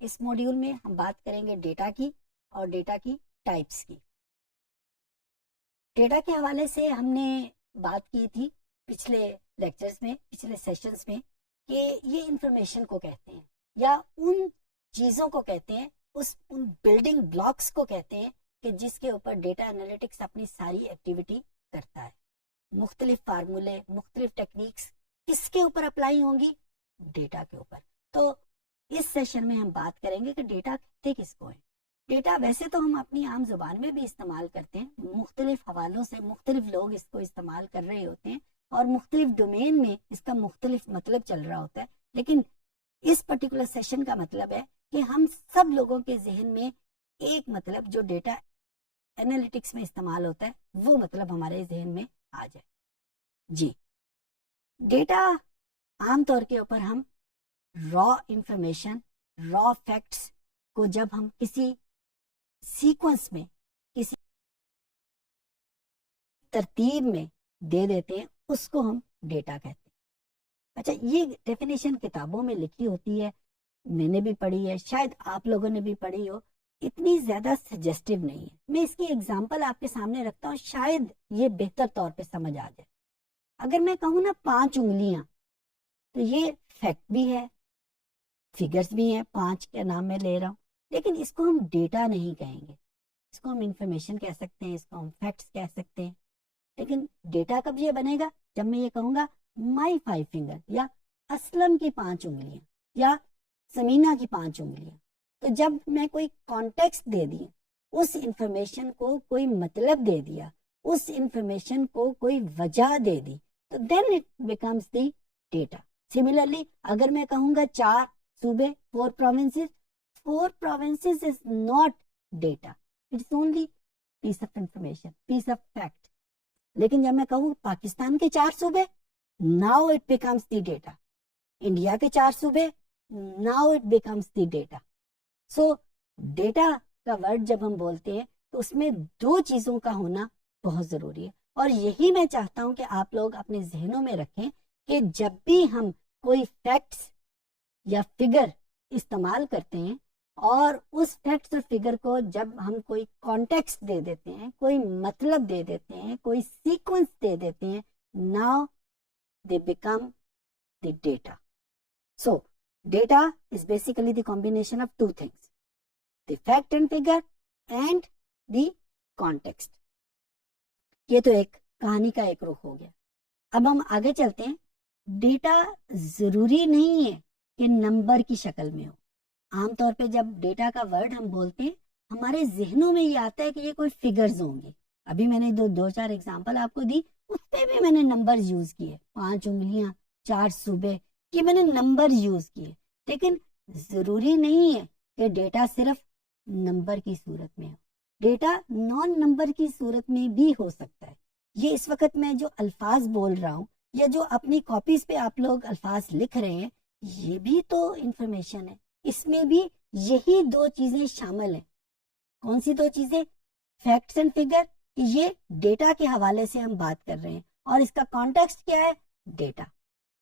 اس module میں ہم بات کریں گے ڈیٹا کی اور ڈیٹا کی ٹائپس کی. ڈیٹا کے حوالے سے ہم نے بات کی تھی پچھلے لیکچرز میں، پچھلے سیشنز میں، کہ یہ انفارمیشن کو کہتے ہیں یا ان چیزوں کو کہتے ہیں، ان بلڈنگ بلاکس کو کہتے ہیں کہ جس کے اوپر ڈیٹا انالیٹکس اپنی ساری ایکٹیویٹی کرتا ہے. مختلف فارمولے، مختلف ٹیکنیکس کس کے اوپر اپلائی ہوں گی؟ ڈیٹا کے اوپر. تو اس سیشن میں ہم بات کریں گے کہ ڈیٹا کہتے کس کو ہے. ڈیٹا ویسے تو ہم اپنی عام زبان میں بھی استعمال کرتے ہیں، مختلف حوالوں سے مختلف لوگ اس کو استعمال کر رہے ہوتے ہیں اور مختلف ڈومین میں اس کا مختلف مطلب چل رہا ہوتا ہے. لیکن اس پرٹیکولر سیشن کا مطلب ہے کہ ہم سب لوگوں کے ذہن میں ایک مطلب جو ڈیٹا انالیٹکس میں استعمال ہوتا ہے وہ مطلب ہمارے ذہن میں آ جائے. جی، ڈیٹا عام طور کے اوپر ہم را انفارمیشن، را فیکٹس کو جب ہم کسی سیکوینس میں، کسی ترتیب میں دے دیتے ہیں اس کو ہم ڈیٹا کہتے ہیں. اچھا، یہ ڈیفینیشن کتابوں میں لکھی ہوتی ہے، میں نے بھی پڑھی ہے، شاید آپ لوگوں نے بھی پڑھی ہو، اتنی زیادہ سجیسٹو نہیں ہے. میں اس کی ایگزامپل آپ کے سامنے رکھتا ہوں، شاید یہ بہتر طور پہ سمجھ آ جائے. اگر میں کہوں نا 5 انگلیاں، تو یہ فیکٹ بھی ہے، فگرز بھی ہیں، 5 کے نام میں لے رہا ہوں، لیکن اس کو ہم ڈیٹا نہیں کہیں گے. اس کو ہم انفارمیشن کہہ سکتے ہیں، اس کو ہم فیکٹس کہہ سکتے ہیں. لیکن ڈیٹا کب یہ بنے گا؟ جب میں یہ کہوں گا مائی 5 فنگر، یا اسلم کی 5 انگلیاں، یا سمینہ کی 5 انگلیاں. تو جب میں کوئی کانٹیکسٹ دے دی، اس انفارمیشن کو کوئی مطلب دے دیا، اس انفارمیشن کو کوئی وجہ دے دی، تو then it becomes the data. Similarly اگر میں کہوں گا 4 صوبے، 4 provinces، 4 provinces is not data, it's only piece of information, piece of fact. لیکن جب میں کہوں پاکستان کے 4 صوبے، now it becomes the data. India کے 4 صوبے، now it becomes the data. So data کا ورڈ جب ہم بولتے ہیں تو اس میں 2 چیزوں کا ہونا بہت ضروری ہے، اور یہی میں چاہتا ہوں کہ آپ لوگ اپنے ذہنوں میں رکھیں کہ جب بھی ہم کوئی فیکٹس یا فگر استعمال کرتے ہیں، اور اس فیکٹس اور فگر کو جب ہم کوئی کانٹیکسٹ دے دیتے ہیں، کوئی مطلب دے دیتے ہیں، کوئی سیکوینس دے دیتے ہیں، now they become the data. So data is basically the combination of 2 things, the fact and figure and the context. یہ تو ایک کہانی کا ایک رخ ہو گیا. اب ہم آگے چلتے ہیں. ڈیٹا ضروری نہیں ہے کہ نمبر کی شکل میں ہو. عام طور پہ جب ڈیٹا کا ورڈ ہم بولتے ہیں ہمارے ذہنوں میں یہ آتا ہے کہ یہ کوئی فگرز ہوں گے. ابھی میں نے 2-4 ایگزامپل آپ کو دی، اس پہ بھی میں نے نمبر یوز کیے، 5 انگلیاں، 4 صوبے، یہ میں نے نمبر یوز کیے. لیکن ضروری نہیں ہے کہ ڈیٹا صرف نمبر کی صورت میں ہو. ڈیٹا نان نمبر کی صورت میں بھی ہو سکتا ہے. یہ اس وقت میں جو الفاظ بول رہا ہوں یا جو اپنی کاپیز پہ آپ لوگ الفاظ لکھ رہے ہیں، یہ بھی تو انفارمیشن ہے. اس میں بھی یہی 2 چیزیں شامل ہیں. کون سی 2 چیزیں؟ Facts and figure. یہ ڈیٹا کے حوالے سے ہم بات کر رہے ہیں، اور اس کا کانٹیکسٹ کیا ہے؟ ڈیٹا.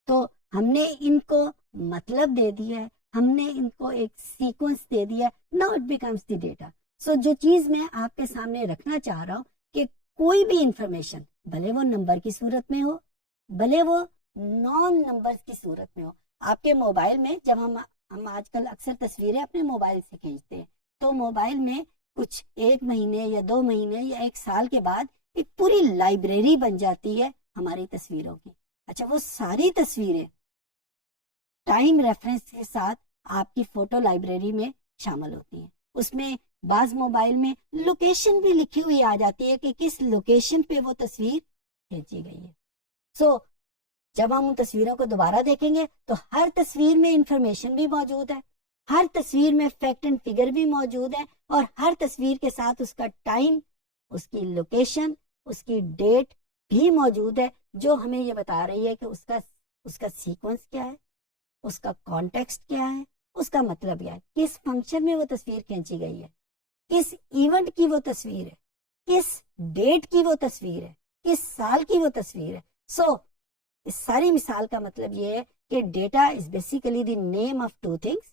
تو ہم نے ان کو مطلب دے دیا ہے، ہم نے ان کو ایک سیکوینس دے دیا ہے، now it becomes the data. سو جو چیز میں آپ کے سامنے رکھنا چاہ رہا ہوں کہ کوئی بھی انفارمیشن، بھلے وہ نمبر کی صورت میں ہو، بھلے وہ نان نمبر کی صورت میں ہو. آپ کے موبائل میں جب ہم آج کل اکثر تصویریں اپنے موبائل سے کھینچتے ہیں، تو موبائل میں کچھ 1 مہینے یا 2 مہینے یا 1 سال کے بعد ایک پوری لائبریری بن جاتی ہے ہماری تصویروں کی. اچھا، وہ ساری تصویریں ٹائم ریفرنس کے ساتھ آپ کی فوٹو لائبریری میں شامل ہوتی ہیں. اس میں بعض موبائل میں لوکیشن بھی لکھی ہوئی آ جاتی ہے کہ کس لوکیشن پہ وہ تصویر کھینچی گئی ہے. سو جب ہم ان تصویروں کو دوبارہ دیکھیں گے تو ہر تصویر میں انفارمیشن بھی موجود ہے، ہر تصویر میں فیکٹ اینڈ فگر بھی موجود ہے، اور ہر تصویر کے ساتھ اس کا ٹائم، اس کی لوکیشن، اس کی ڈیٹ بھی موجود ہے، جو ہمیں یہ بتا رہی ہے کہ اس کا سیکوینس کیا ہے، اس کا کانٹیکسٹ کیا ہے، اس کا مطلب کیا ہے، کس فنکشن میں وہ تصویر کھینچی گئی ہے، کس ایونٹ کی وہ تصویر ہے، کس ڈیٹ کی وہ تصویر ہے، کس سال کی وہ تصویر ہے. سو اس ساری مثال کا مطلب یہ ہے کہ data is basically the name of 2 things.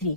3।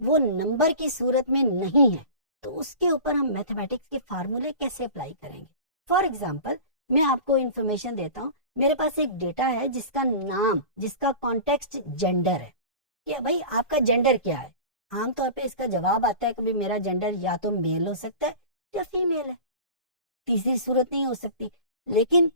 وہ نمبر کی صورت میں نہیں ہے تو اس کے اوپر ہم میتھمیٹکس کے فارمولے کیسے اپلائی کریں گے؟ فار ایگزامپل میں آپ کو انفارمیشن دیتا ہوں. میرے پاس ایک ڈیٹا ہے جس کا نام، جس کا کانٹیکسٹ جینڈر ہے کہ بھائی آپ کا جینڈر کیا ہے. عام طور پہ اس کا جواب آتا ہے کہ بھائی میرا جینڈر یا تو میل ہو سکتا ہے یا فیمیل ہے، تیسری صورت نہیں ہو سکتی. لیکن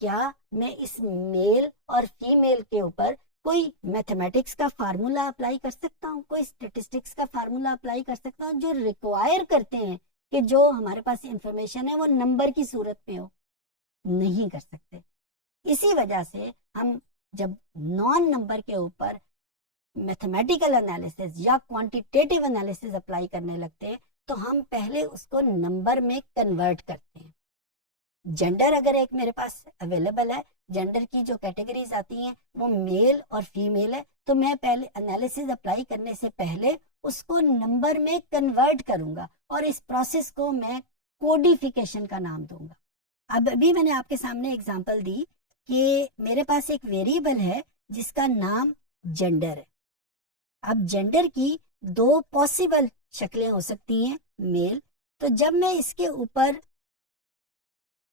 کیا میں اس میل اور فیمیل کے اوپر کوئی میتھمیٹکس کا فارمولا اپلائی کر سکتا ہوں، کوئی اسٹیٹسٹکس کا فارمولا اپلائی کر سکتا ہوں جو ریکوائر کرتے ہیں کہ جو ہمارے پاس انفارمیشن ہے وہ نمبر کی صورت میں ہو؟ نہیں کر سکتے. اسی وجہ سے ہم جب نان نمبر کے اوپر میتھمیٹیکل انالیسز یا کوانٹیٹیٹیو انالیسز اپلائی کرنے لگتے ہیں تو ہم پہلے اس کو نمبر میں کنورٹ کرتے ہیں. جینڈر اگر ایک میرے پاس اویلیبل ہے، جینڈر کی جو کیٹیگریز آتی ہیں وہ میل اور فیمیل ہے، تو میں پہلے انالیسز اپلائی کرنے سے پہلے اس کو نمبر میں کنورٹ کروں گا اور اس پروسیس کو میں کوڈیفیکیشن کا نام دوں گا. اب ابھی میں نے آپ کے سامنے ایگزامپل دی کہ میرے پاس ایک ویریبل ہے جس کا نام جینڈر ہے. اب جینڈر کی دو پاسبل شکلیں ہو سکتی ہیں میل. تو جب میں اس کے اوپر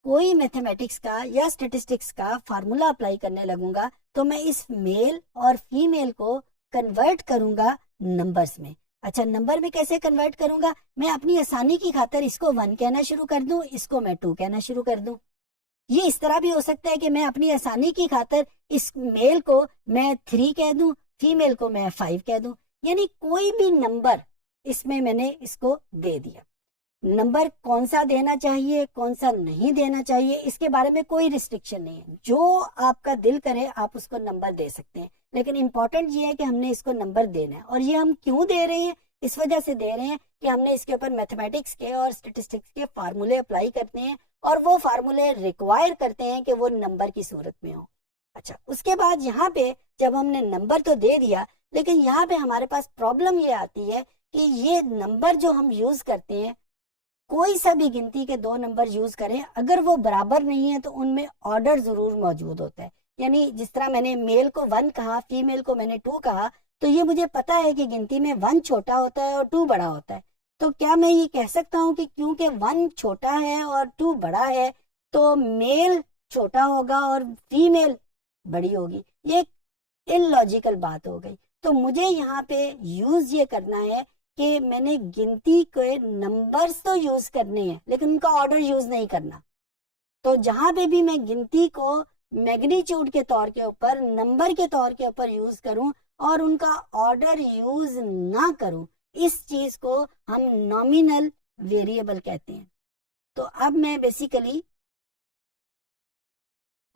کوئی میتھمیٹکس کا یا اسٹیٹسٹکس کا فارمولا اپلائی کرنے لگوں گا تو میں اس میل اور فیمیل کو کنورٹ کروں گا نمبرز میں. اچھا نمبر میں کیسے کنورٹ کروں گا؟ میں اپنی آسانی کی خاطر اس کو 1 کہنا شروع کر دوں، اس کو میں 2 کہنا شروع کر دوں. یہ اس طرح بھی ہو سکتا ہے کہ میں اپنی آسانی کی خاطر اس میل کو میں 3 کہہ دوں، فیمیل کو میں 5 کہہ دوں. یعنی کوئی بھی نمبر اس میں نے اس کو دے دیا. نمبر کون سا دینا چاہیے کون سا نہیں دینا چاہیے اس کے بارے میں کوئی ریسٹرکشن نہیں ہے. جو آپ کا دل کرے آپ اس کو نمبر دے سکتے ہیں، لیکن امپورٹنٹ یہ ہے کہ ہم نے اس کو نمبر دینا ہے. اور یہ ہم کیوں دے رہے ہیں؟ اس وجہ سے دے رہے ہیں کہ ہم نے اس کے اوپر میتھمیٹکس کے اور اسٹیٹسٹکس کے فارمولے اپلائی کرتے ہیں اور وہ فارمولے ریکوائر کرتے ہیں کہ وہ نمبر کی صورت میں ہوں. اچھا اس کے بعد یہاں پہ جب ہم نے نمبر تو دے دیا، لیکن یہاں پہ ہمارے پاس پرابلم یہ آتی ہے کہ یہ نمبر جو ہم یوز کرتے ہیں، کوئی سا بھی گنتی کے 2 نمبر یوز کریں اگر وہ برابر نہیں ہے تو ان میں آرڈر ضرور موجود ہوتا ہے. یعنی جس طرح میں نے میل کو 1 کہا، فیمیل کو میں نے 2 کہا، تو یہ مجھے پتا ہے کہ گنتی میں 1 چھوٹا ہوتا ہے اور 2 بڑا ہوتا ہے. تو کیا میں یہ کہہ سکتا ہوں کہ کیونکہ 1 چھوٹا ہے اور 2 بڑا ہے تو میل چھوٹا ہوگا اور فیمیل بڑی ہوگی؟ یہ ایک ان لاجیکل بات ہو گئی. تو مجھے یہاں پہ یوز یہ کرنا ہے کہ میں نے گنتی کے نمبرز تو یوز کرنے ہیں لیکن ان کا آرڈر یوز نہیں کرنا. تو جہاں پہ بھی میں گنتی کو میگنیچیوڈ کے طور کے اوپر، نمبر کے طور کے اوپر یوز کروں اور ان کا آرڈر یوز نہ کروں، اس چیز کو ہم نامینل ویریبل کہتے ہیں. تو اب میں بیسیکلی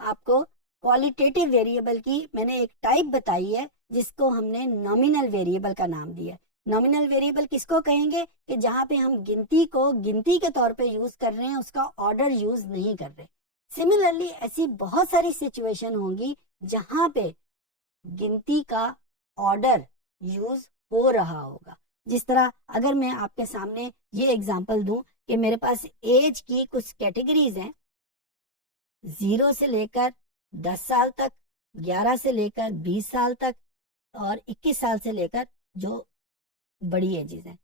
آپ کو کوالٹیٹیو ویریبل کی میں نے ایک ٹائپ بتائی ہے جس کو ہم نے نامینل ویریبل کا نام دیا. نامینل ویریبل کس کو کہیں گے؟ کہ جہاں پہ ہم گنتی کو گنتی کے طور پہ یوز کر رہے ہیں، اس کا آرڈر یوز نہیں کر رہے. سملرلی ایسی بہت ساری سچویشن ہوں گی جہاں پہ گنتی کا آرڈر یوز ہو رہا ہوگا. جس طرح اگر میں آپ کے سامنے یہ ایگزامپل دوں کہ میرے پاس ایج کی کچھ کیٹیگریز ہیں، 0 سے لے کر 10 سال تک، 11 سے لے کر 20 سال تک اور 21 سال سے لے کر جو بڑی ایجز ہیں.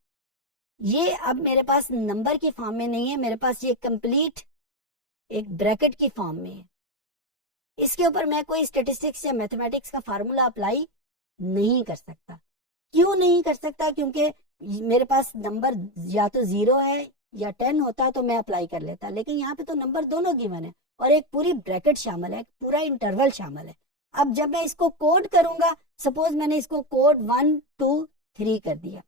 یہ اب میرے پاس نمبر کی فارم میں نہیں ہے، میرے پاس یہ کمپلیٹ ایک بریکٹ کی فارم میں ہے. اس کے اوپر میں کوئی اسٹیٹسٹکس یا میتھمیٹکس کا فارمولا اپلائی نہیں کر سکتا. کیوں نہیں کر سکتا؟ کیونکہ میرے پاس نمبر یا تو 0 ہے یا 10 ہوتا تو میں اپلائی کر لیتا، لیکن یہاں پہ تو نمبر دونوں گیون ہے اور ایک پوری بریکٹ شامل ہے، پورا انٹرول شامل ہے. اب جب میں اس کو کوڈ کروں گا، سپوز میں نے اس کو کوڈ 1 2 3 کر دیا،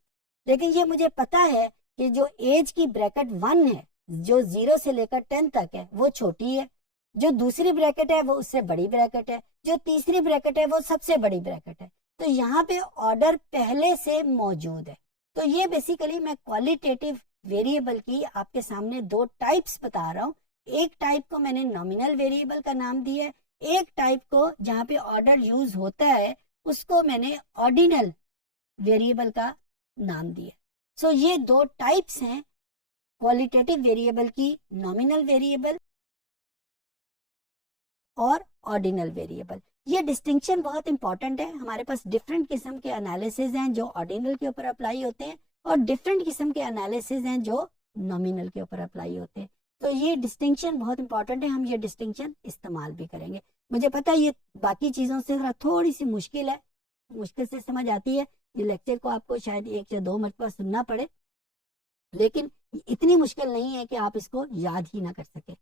لیکن یہ مجھے پتا ہے کہ جو ایج کی بریکٹ 1 ہے، جو 0 سے لے کر 10 تک ہے، وہ چھوٹی ہے. جو دوسری بریکٹ ہے وہ اس سے بڑی بریکٹ ہے، جو تیسری بریکٹ ہے وہ سب سے بڑی بریکٹ ہے. تو یہاں پہ آرڈر پہلے سے موجود ہے. تو یہ بیسیکلی میں کوالٹیٹیو ویریبل کی آپ کے سامنے 2 ٹائپس بتا رہا ہوں. ایک ٹائپ کو میں نے نامینل ویریبل کا نام دیا ہے، ایک ٹائپ کو جہاں پہ آرڈر یوز ہوتا ہے اس کو میں نے آرڈینل ویریبل کا نام دیا. سو یہ 2 ٹائپس ہیں کوالٹیٹیو ویریبل کی، نامینل ویریبل اور آرڈینل ویریبل. یہ ڈسٹنکشن بہت امپورٹنٹ ہے. ہمارے پاس ڈفرینٹ قسم کے انالیسز ہیں جو آرڈینل کے اوپر اپلائی ہوتے ہیں اور ڈفرینٹ قسم کے انالیسز ہیں جو نامینل کے اوپر اپلائی ہوتے ہیں. تو یہ ڈسٹنکشن بہت امپورٹنٹ ہے, ہم یہ ڈسٹنکشن استعمال بھی کریں گے. مجھے پتا ہے یہ باقی چیزوں سے ذرا تھوڑی سی مشکل ہے, مشکل سے سمجھ آتی ہے, یہ لیکچر کو آپ کو شاید 1 یا 2 مرتبہ سننا پڑے, لیکن اتنی مشکل نہیں ہے کہ آپ اس کو یاد ہی نہ کر سکے.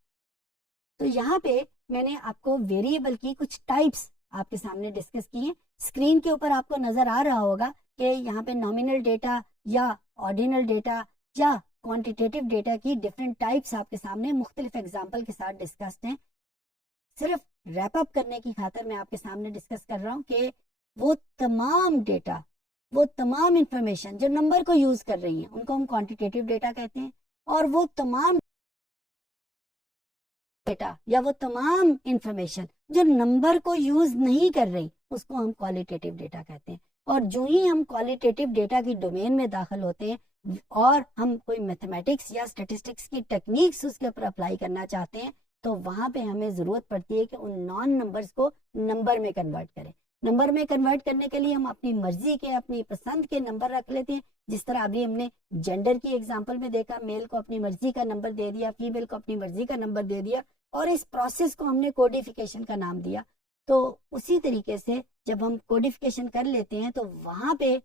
تو یہاں پہ میں نے آپ کو ویریبل کی کچھ ٹائپس آپ کے سامنے ڈسکس کی ہیں. اسکرین کے اوپر آپ کو نظر آ رہا ہوگا کہ یہاں پہ نامینل ڈیٹا یا آرڈینل ڈیٹا یا کوانٹیٹیو ڈیٹا کی ڈفرینٹ ٹائپس آپ کے سامنے مختلف ایگزامپل کے ساتھ ڈسکسڈ ہیں. صرف ریپ اپ کرنے کی خاطر میں آپ کے سامنے ڈسکس کر رہا ہوں کہ وہ تمام ڈیٹا, وہ تمام انفارمیشن جو نمبر کو یوز کر رہی ہیں ان کو ہم کوانٹیٹیو ڈیٹا کہتے ہیں, اور وہ تمام ڈیٹا یا وہ تمام انفارمیشن جو نمبر کو یوز نہیں کر رہی اس کو ہم کوالیٹیٹیو ڈیٹا کہتے ہیں. اور جو ہی ہم کوالیٹیٹیو ڈیٹا کی ڈومین میں داخل ہوتے ہیں اور ہم کوئی میتھمیٹکس یا اسٹیٹسٹکس کی ٹیکنیکس اس کے اوپر اپلائی کرنا چاہتے ہیں تو وہاں پہ ہمیں ضرورت پڑتی ہے کہ ان نان نمبرز کو نمبر میں کنورٹ کریں. نمبر میں کنورٹ کرنے کے لیے ہم اپنی مرضی کے, اپنی پسند کے نمبر رکھ لیتے ہیں. جس طرح ابھی ہم نے جینڈر کی ایگزامپل میں دیکھا, میل کو اپنی مرضی کا نمبر دے دیا, فیمیل کو اپنی مرضی کا نمبر دے دیا, اور اس پروسیس کو ہم نے کوڈیفیکیشن کا نام دیا. تو اسی طریقے سے جب ہم کوڈیفیکیشن کر لیتے ہیں تو وہاں پہ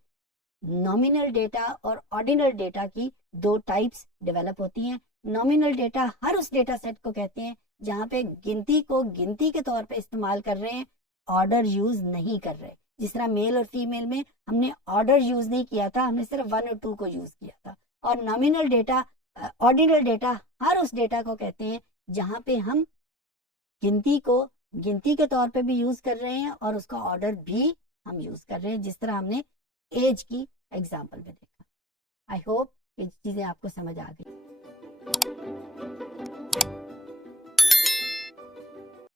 نامینل ڈیٹا اور آرڈینل ڈیٹا کی 2 ٹائپس ڈیولپ ہوتی ہیں. نامینل ڈیٹا ہر اس ڈیٹا سیٹ کو کہتے ہیں جہاں پہ گنتی کو گنتی کے طور پہ استعمال کر رہے ہیں, آرڈر یوز نہیں کر رہے. جس طرح میل اور فیمیل میں ہم نے آرڈر یوز نہیں کیا تھا, ہم نے صرف 1 اور 2 کو یوز کیا تھا. اور نامینل ڈیٹا, آرڈینل ڈیٹا ہر اس ڈیٹا کو کہتے ہیں جہاں پہ ہم گنتی کو گنتی کے طور پہ بھی یوز کر رہے ہیں اور اس کا آرڈر بھی ہم یوز کر رہے ہیں, جس طرح ہم نے ایج کی ایگزامپل میں دیکھا. آئی ہوپ یہ چیزیں آپ کو سمجھ آ گئی.